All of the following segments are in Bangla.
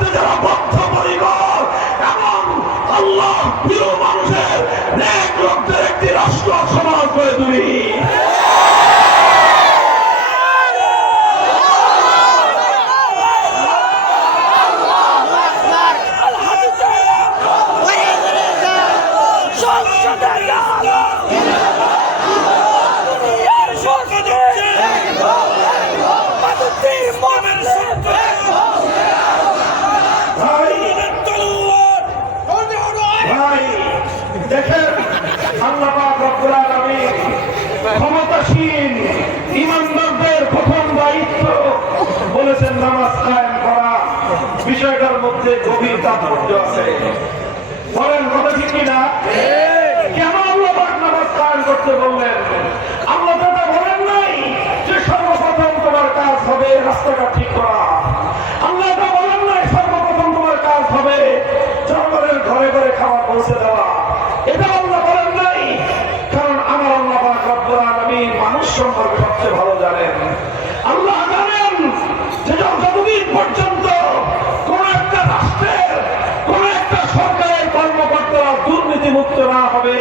করতে যারা বদ্ধ পরিকর এবং আল্লাহ প্রিয় মানুষের নেক লোকদের একটি রাষ্ট্র সমাজ করে তুলি ভাই ভাই দেখেন আল্লাহ পাক রব্বুল আলামিন ক্ষমতাসীন ইমানদারদের প্রথম দায়িত্ব বলেছেন নামাজ কায়েম করা বিষয়টার মধ্যে গভীর তাৎপর্য আছে। বলেন কথা ঠিক কিনা? কেন আল্লাহ পাক নামাজ করতে বললেন? আল্লাহ দাদা বলেন নাই যে সর্বপ্রথম তোমার কাজ হবে রাস্তাটা ঠিক করা। আল্লাহ বলেন নাই সর্বপ্রথম তোমার কাজ হবে জনগণের ঘরে ঘরে খাওয়া পৌঁছে দেওয়া এটা আল্লাহ বলেন নাই কারণ আমার আল্লাহ পাক রব্বুল আলামিন মানুষ সম্পর্কে সবচেয়ে ভালো জানেন আল্লাহ জানেন যে যতদিন পর্যন্ত কোন একটা রাষ্ট্রের কোন একটা সরকারের কর্মকর্তারা দুর্নীতি মুক্ত না হবে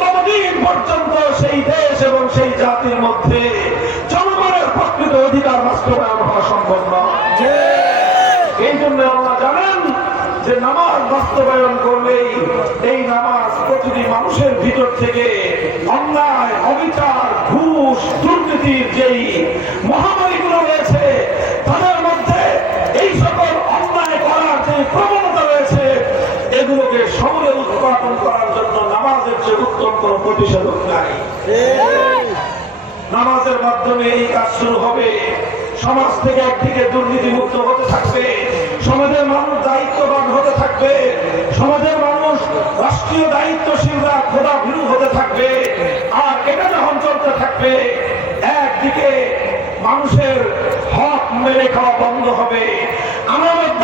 ততদিন পর্যন্ত সেই দেশ এবং সেই জাতির মধ্যে জনগণের প্রকৃত অধিকার বাস্তবায়ন হওয়া সম্ভব নয়। এই জন্য আল্লাহ জানেন যে নামাজ বাস্তবায়ন করলেই এই নামাজ প্রতিটি মানুষের ভিতর থেকে অন্যায়, অবিচার, ঘুষ, দুর্নীতির যেই মহামারীগুলো রয়েছে, তাদের মধ্যে এই সকল অন্যায় করার যে প্রবণতা রয়েছে, এগুলোকে জন্য নামাজের উত্তম কোন প্রতিষেধক নাই নামাজের মাধ্যমে এই কাজ শুরু হবে। সমাজ থেকে একদিকে দুর্নীতি মুক্ত হতে থাকবে। সমাজের মানুষ দায়িত্ববান হতে থাকবে। সমাজের মানুষ রাষ্ট্রীয় দায়িত্বশীলরা খোদা ভীরু হতে থাকবে। আর এটা যখন চলতে থাকবে, একদিকে মানুষের হক মেরে খাওয়া বন্ধ হবে। আমানত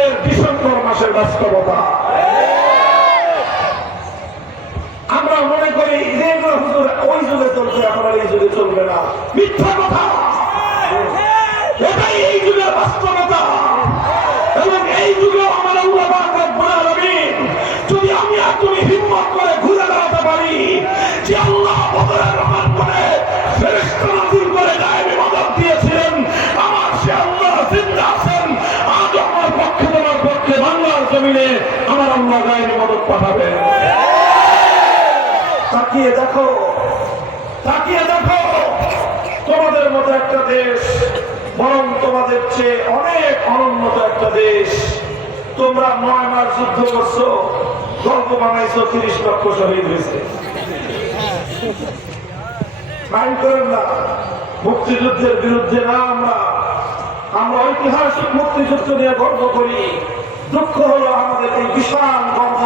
সালের ডিসেম্বর মাসের বাস্তবতা। আমরা মনে করি ওই যুগে চলছে আর এই যুগে চলবে না। মিথ্যা কথা। এটাই এই যুগের বাস্তবতা। এবং এই যুগে আমার আলামিন, যদি আমি আর তুমি হিম্মত করে ঘুরে দাঁড়াতে পারি, যে আল্লাহ বদরের রহমান করে ফেরেশতা নাযিল করে গায়েবে মদত দিয়েছিলেন আমার সে আল্লাহ জিন্দা আছেন আজ আমার পক্ষে তোমার পক্ষে বাংলার জমিনে আমার মদত পাঠাবেন তাকিয়ে দেখো তাকিয়ে দেখো, তোমাদের মতো একটা দেশ, বরং তোমাদের চেয়ে অনেক অনুন্নত একটা দেশ। তোমরা নয় মাস যুদ্ধ করছ, গল্প বানাইছো, তিরিশ লক্ষ শহীদ হয়েছে। মাইন্ড করেন না, মুক্তিযুদ্ধের বিরুদ্ধে না আমরা। আমরা ঐতিহাসিক মুক্তিযুদ্ধ নিয়ে গর্ব করি। দুঃখ হলো আমাদের এই বিশাল গর্ব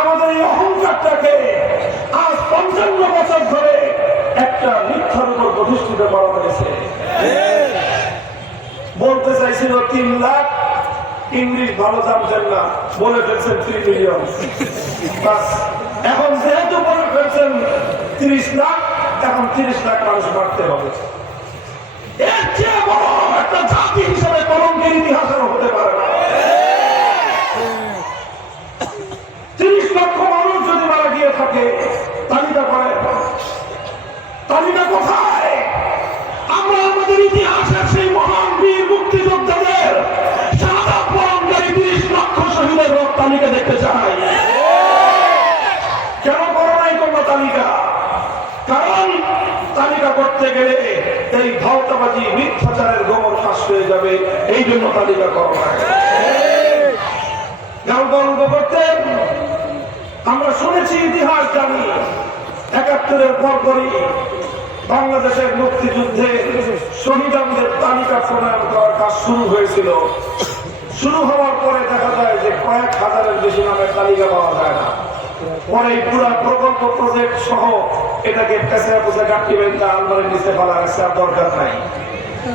আমাদের এই অহংকারটাকে আজ পঞ্চান্ন বছর ধরে একটা মিথ্যার উপর প্রতিষ্ঠিত করা হয়েছে। বলতে চাইছিল তিন লাখ ইংলিশ ভালো জানতেন না, বলে ফেলছেন থ্রি মিলিয়ন এখন যেহেতু বলে ফেলছেন তিরিশ লাখ, এখন তিরিশ লাখ মানুষ বাড়তে হবে। এর চেয়ে বড় একটা জাতি হিসেবে কলঙ্কের ইতিহাসের হতে পারে না তিরিশ লক্ষ মানুষ যদি মারা গিয়ে থাকে তালিকা করে তালিকা কোথায় আমরা আমাদের ইতিহাসের সেই মহান বীর মুক্তিযোদ্ধাদের সাদা পরমকারী তিরিশ লক্ষ শহীদের রোগ তালিকা দেখতে চাই কেন করো নাই তোমরা তালিকা কারণ তালিকা করতে গেলে এই ভাওতাবাজি মিথ্যাচারের গোবর ফাঁস হয়ে যাবে। এই জন্য তালিকা করা। করতেন আমরা শুনেছি ইতিহাস জানি, একাত্তরের পরপরই বাংলাদেশের মুক্তিযুদ্ধে শহীদদের তালিকা প্রণয়ন করার কাজ শুরু হয়েছিল। শুরু হওয়ার পরে দেখা যায় যে কয়েক হাজারের বেশি নামের তালিকা পাওয়া যায় না। পরে পুরা প্রকল্প প্রজেক্ট সহ এটাকে পেশা পেশা গাঁটি বেঁধে আলমারির নিচে ফেলা গেছে আর দরকার নাই।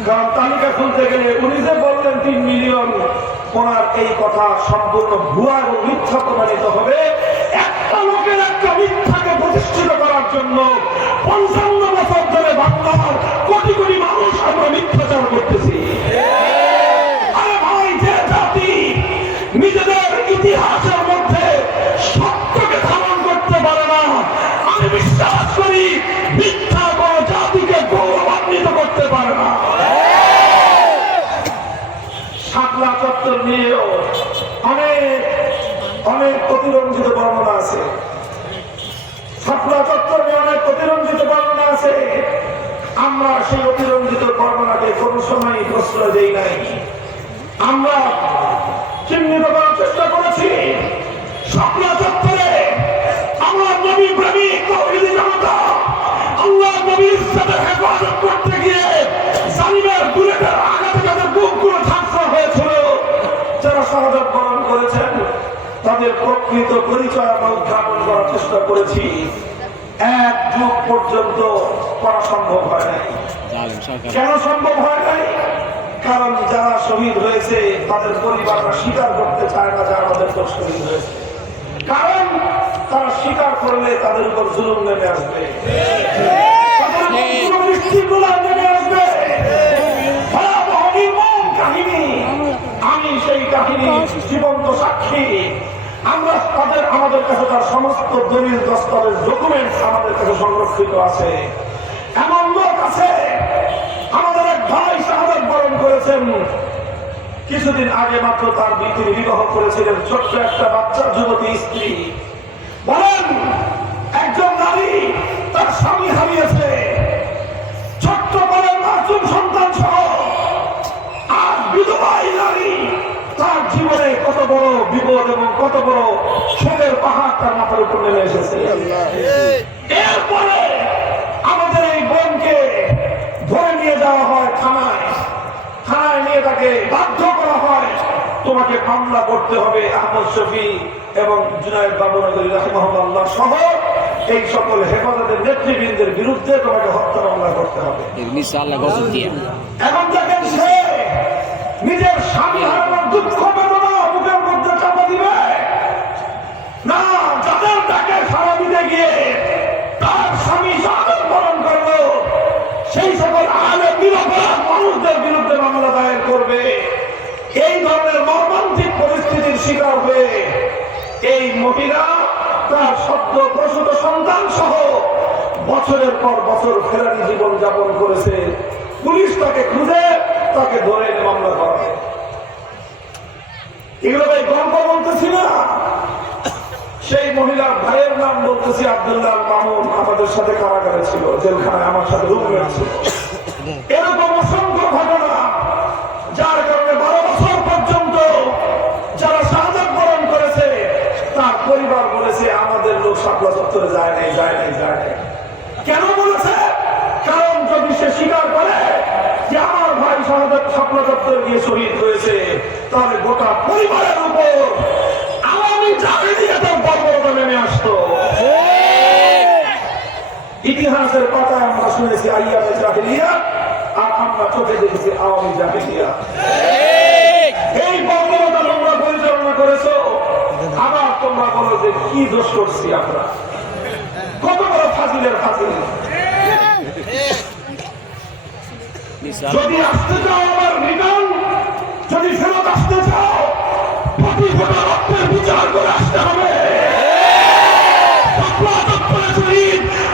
কারণ তালিকা খুলতে গেলে উনি যে বললেন তিন মিলিয়ন, ওনার এই কথা সম্পূর্ণ ভুয়া এবং মিথ্যা প্রমাণিত হবে। একটা লোকের একটা মিথ্যাকে প্রতিষ্ঠিত করার জন্য পঞ্চান্ন বছর ধরে বাংলার কোটি কোটি মানুষ আমরা মিথ্যাচার করতেছি। আরে ভাই, যে জাতি নিজেদের ইতিহাসের মধ্যে সত্যকে ধারণ করতে পারে না, আমি বিশ্বাস অতিরঞ্জিত বর্ণনা আছে। চত্বর নিয়ে অনেক অতিরঞ্জিত বর্ণনা আছে। আমরা সেই অতিরঞ্জিত বর্ণনাকে কোনো সময় প্রশ্রয় দেই নাই। আমরা চিহ্নিত করার চেষ্টা করেছি। শাপলা চত্বরে আমার নবী প্রেমিক, তৌহিদি জনতা, আল্লাহ নবীর সাথে হেফাজত করতে গিয়ে জালিমের বুলেটের আঘাতে যাদের বুকগুলো ঝাঁকড়া হয়েছিল যারা সহযোগ বরণ করেছেন তাদের প্রকৃত পরিচয় আমরা উদ্ঘাটন করার চেষ্টা করেছি। এক যুগ পর্যন্ত করা সম্ভব হয় নাই। কেন সম্ভব হয় নাই? কারণ যারা শহীদ হয়েছে তাদের পরিবাররা স্বীকার করতে চায় না যে আমাদের তো শহীদ হয়েছে। কারণ তারা স্বীকার করলে তাদের উপর জুলুম নেমে আসবে। আমি সেই কাহিনী জীবন্ত সাক্ষী। আমরা তাদের, আমাদের কাছে তার সমস্ত দলিল দস্তাবেজ ডকুমেন্টস আমাদের কাছে সংরক্ষিত আছে। এমন লোক আছে, আমাদের এক ভাই শাহাদ বরণ করেছেন। কিছুদিন আগে মাত্র তার তিনি বিবাহ করেছিলেন ছোট্ট একটা বাচ্চা যুবতী স্ত্রী। বলেন, একজন নারী তার স্বামী হারিয়েছে। ছোট্ট বলে মাসুম সন্তান সহ আর বিধবাই নারী তার জীবনে কত বড় বিপদ এবং কত বড় শোকের পাহাড় তার মাথার উপর নেমে এসেছে। এরপরে আমাদের এই বোনকে ধরে নিয়ে যাওয়া হয় থানায়। থানায় নিয়ে তাকে বাধ্য করা হয় তোমাকে মামলা করতে হবে আহমদ শফি এবং জুনায়দ বাবু নগরী রাহিমাহুল্লাহ সহ এই সকল হেফাজতের নেতৃবৃন্দের বিরুদ্ধে তোমাকে হত্যা মামলা করতে হবে। এখন দেখেন সে নিজের স্বামী হারানোর দুঃখ বেদনা বুকের মধ্যে চাপা দিবে না যাদের তাকে সারা দিতে গিয়ে তার স্বামী সাদর বরণ করল সেই সকল আলে নিরপরাধ মানুষদের বিরুদ্ধে মামলা দায়ের করবে এই ধরনের মর্মান্তিক পরিস্থিতির শিকার হয়ে এই মহিলা তার সদ্য প্রসূত সন্তান সহ বছরের পর বছর ফেরারি জীবন যাপন করেছে। পুলিশ তাকে খুঁজে, তাকে ধরে মামলা করে সেই মহিলার ভাইয়ের নাম বলতেছি আব্দুল্লাহ মামুন, আমাদের সাথে কারাগারে ছিল, জেলখানায়, আমার সাথে লোক যায় নাই যায় নাই যায় নাই। কেন বলেছে? কারণ যদি সে স্বীকার করে যে আমার ভাই শাহাদ সাপলা চত্বরে গিয়ে শহীদ হয়েছে, তাহলে গোটা পরিবারের উপর আওয়ামী জাহিলিয়াতের বর্বরতা নেমে আসতো। ইতিহাসের পাতায় আমরা শুনেছি আইয়ামে জাহিলিয়া আর আমরা চোখে দেখেছি আওয়ামী জাহিলিয়া এই বর্বরতা তোমরা পরিচালনা করেছ তোমরা বলো যে কি দোষ করছি আমরা? কত বড় ফাজিলের ফাজিল? যদি আসতে চাও আমার রিটার্ন যদি ফেরত আসতে চাও, প্রতি ফোটা রক্তের বিচার করে আসতে হবে।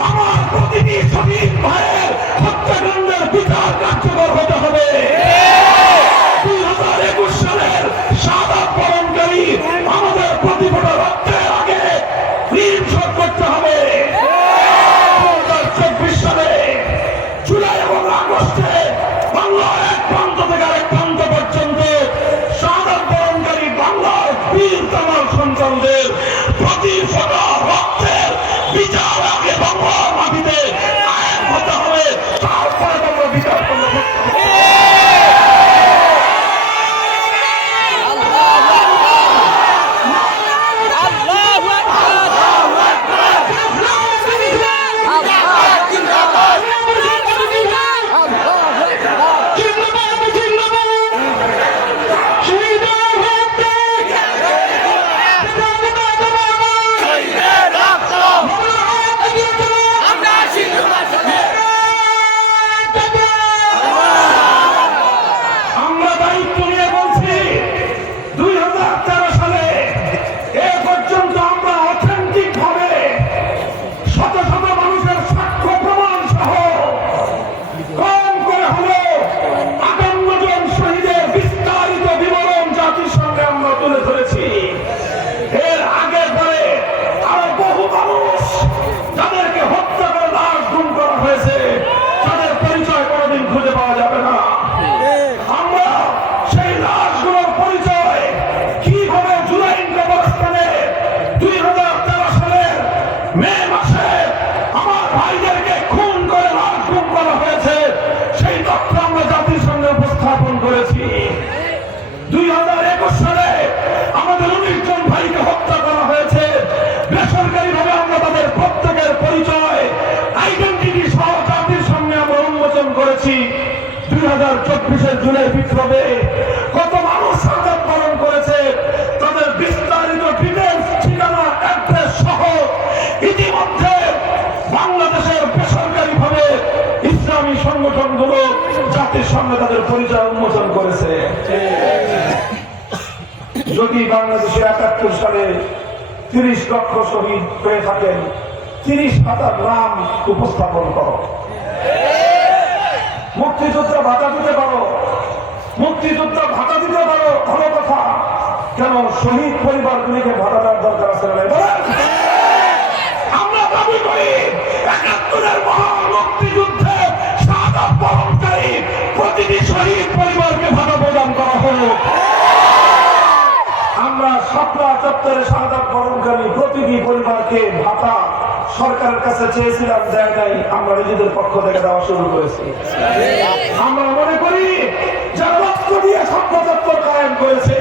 আমার প্রতিটি শহীদ ভাইয়ের হত্যাকাণ্ডের বিচার কার্যকর হতে হবে। প্রত্যেকের পরিচয় আইডেন্টিটি সহ জাতির সামনে আমরা উন্মোচন করেছি। দুই হাজার চব্বিশের জুলাই বিপ্লবে কত মানুষ সাজাত পালন করেছে, তাদের বিস্তারিত ডিটেলস ঠিকানা অ্যাড্রেস সহ ইতিমধ্যে বাংলাদেশের বেসরকারি ভাবে ইসলামী সংগঠনগুলো জাতির সামনে তাদের পরিচয় উন্মোচন করেছে। যদি বাংলাদেশে একাত্তর সালে তিরিশ লক্ষ শহীদ হয়ে থাকেন তিরিশ হাজার নাম উপস্থাপন করো। মুক্তিযোদ্ধা ভাতা দিতে পারো। মুক্তিযোদ্ধা ভাতা দিতে পারো ভালো কথা। কেন শহীদ পরিবারগুলিকে ভাতা দেওয়ার দরকার আছে? আমরা দাবি করি একাত্তরের মহান মুক্তিযুদ্ধে সাদা বরণকারী প্রতিটি শহীদ পরিবারকে ভাতা প্রদান করা হোক। আমরা সপ্তাহ চত্বরে সাদা বরণকারী প্রতিটি পরিবারকে ভাতা সরকারের কাছে চেয়েছিলাম দেয় নাই, আমরা নিজেদের পক্ষ থেকে দেওয়া শুরু করেছি। আমরা মনে করি, যারা রক্ত দিয়ে সভ্য চত্বর কায়েম করেছে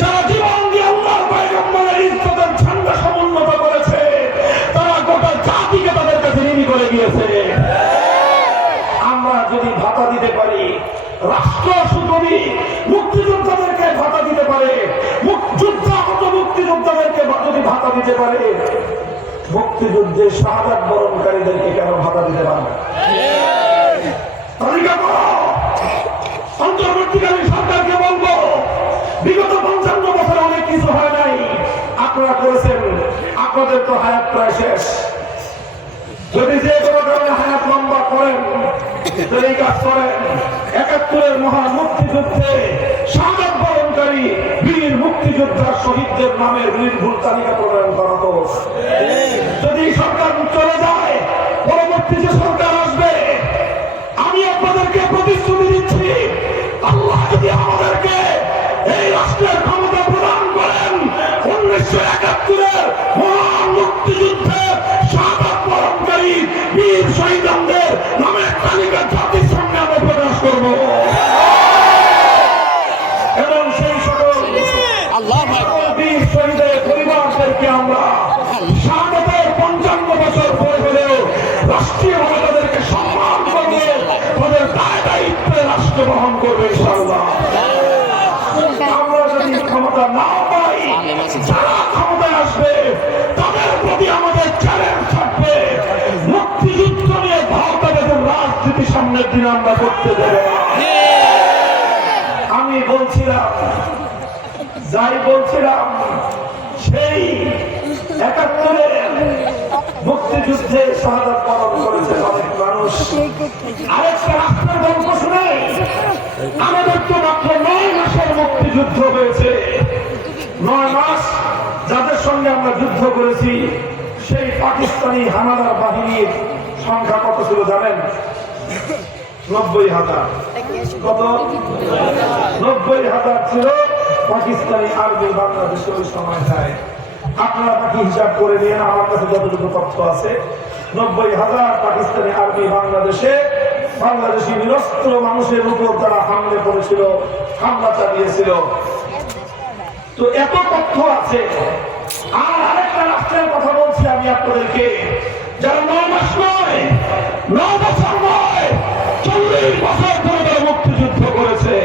তারা গিয়েছে আমরা যদি ভাতা দিতে পারি, রাষ্ট্র সুতরি মুক্তিযোদ্ধাদেরকে ভাতা দিতে পারে যুদ্ধাহত মুক্তিযোদ্ধাদেরকে যদি ভাতা দিতে পারে মুক্তিযুদ্ধে শাহাদ বরণকারীদেরকে কেন ভাতা দিতে পারে না? তালিকা করো! অন্তর্বর্তীকালীন সরকারকে বলব, বিগত পঞ্চান্ন বছরে অনেক কিছু নাই। আপনারা করেছেন, আপনাদের তো হায়াত প্রায় শেষ। যদি যে হায়াত লম্বা করেন করেন, একাত্তরের মহান মুক্তিযুদ্ধে সাদত বরণকারী মুক্তিযোদ্ধা শহীদদের নামের বীর ভুল তালিকা প্রণয়ন করা তো যদি সরকার চলে যায়, পরবর্তী যে সরকার আসবে, আমি আপনাদেরকে প্রতিশ্রুতি দিচ্ছি, আল্লাহ যদি আমাদেরকে এই রাষ্ট্রের ক্ষমতা প্রদান করেন, উনিশশো একাত্তরের মহান মুক্তিযুদ্ধে সাদা পরমকারী বীর শহীদদের নামের তালিকা জাতির সামনে আমরা প্রকাশ করব এবং সেই সকল আল্লাহ বীর শহীদের পরিবারদেরকে আমরা স্বাগতের পঞ্চান্ন বছর পরে হলেও রাষ্ট্রীয়ভাবে তাদেরকে সম্মান করবে তাদের দায় দায়িত্বে রাষ্ট্র বহন করবে ইনশাআল্লাহ আমরা যদি ক্ষমতা না পাই যারা ক্ষমতায় আসবে তাদের প্রতি আমাদের চ্যালেঞ্জ থাকবে মুক্তিযুদ্ধ নিয়ে ভারতের রাজনীতি সামনের দিনে আমরা করতে দেবো। আমি বলছিলাম যাই বলছিলাম সেই একাত্তরের মুক্তিযুদ্ধে শাহাদ পালন করেছে অনেক মানুষ। আরেকটা রাষ্ট্রের গল্প শুনে আমাদের তো মাত্র নয় মাসের মুক্তিযুদ্ধ হয়েছে। নয় মাস যাদের সঙ্গে আমরা যুদ্ধ করেছি সেই পাকিস্তানি হানাদার বাহিনীর সংখ্যা কত ছিল জানেন? নব্বই হাজার। কত? নব্বই হাজার ছিল। পাকিস্তানি আর্মি বাংলাদেশে ওই সময় আপনারা বাকি হিসাব করে নিয়ে আমার কাছে যতটুকু তথ্য আছে। নব্বই হাজার পাকিস্তানি আর্মি বাংলাদেশে বাংলাদেশি নিরস্ত্র মানুষের উপর তারা হামলে করেছিল, হামলা চালিয়েছিল। তো এত তথ্য আছে। আর আরেকটা রাষ্ট্রের কথা বলছি আমি আপনাদেরকে। যারা মুক্তিযুদ্ধ করেছে।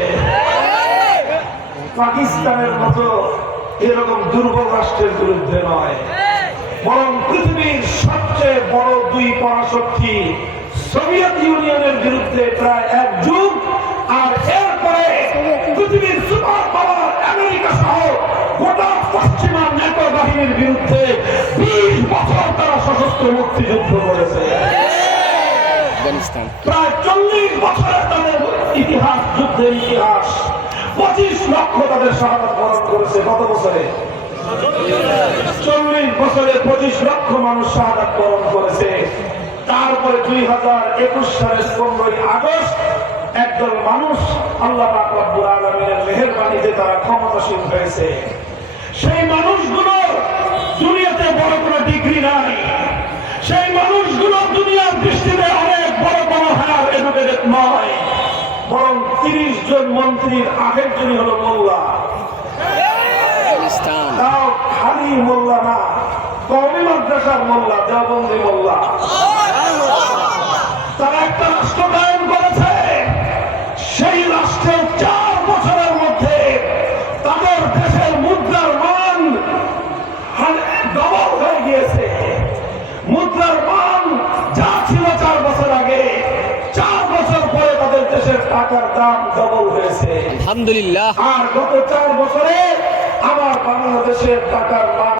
পাকিস্তানের মতো এরকম দুর্বল রাষ্ট্রের বিরুদ্ধে নয়। বরং পৃথিবীর সবচেয়ে বড় দুই পরাশক্তি সোভিয়েত ইউনিয়নের বিরুদ্ধে প্রায় এক যুগ, আর এরপরে পৃথিবীর সুপার পাওয়ার আমেরিকা সহ গোটা পশ্চিমা নেটো বাহিনীর বিরুদ্ধে বিশ বছর তারা সশস্ত্র মুক্তিযুদ্ধ করেছে। আফগানিস্তান। প্রায় চল্লিশ বছরের তাদের ইতিহাস, যুদ্ধের ইতিহাস, পঁচিশ লক্ষ তাদের শাহাদাত বরণ করেছে কত বছরে। চল্লিশ বছরে পঁচিশ লক্ষ মানুষ শাহাদাত বরণ করেছে। তারপরে দুই হাজার একুশ সালের পনেরোই আগস্ট একদল মানুষ আল্লাহ পাক রব্বুল আলমিনের মেহেরবানিতে তারা ক্ষমতাসীন হয়েছে। সেই মানুষগুলোর দুনিয়াতে বড় কোনো ডিগ্রি নাই। সেই মানুষগুলো দুনিয়ার বড় হার নয় বরং তিরিশ জন মন্ত্রীর আগের জনই হলো মোল্লা। তাও খালি মোল্লা না কমি মাদ্রাসার মোল্লা দেওবন্দি মোল্লা। তারা একটা রাষ্ট্র কায়েম করেছে সেই রাষ্ট্রের চার বছরের মধ্যে তাদের দেশের মুদ্রার মান ডবল হয়ে গিয়েছে মুদ্রার মান যা ছিল চার বছর আগে চার বছর পরে তাদের দেশের টাকার দাম ডবল হয়েছে। আলহামদুলিল্লাহ। আর গত চার বছরে আমার বাংলাদেশের টাকার মান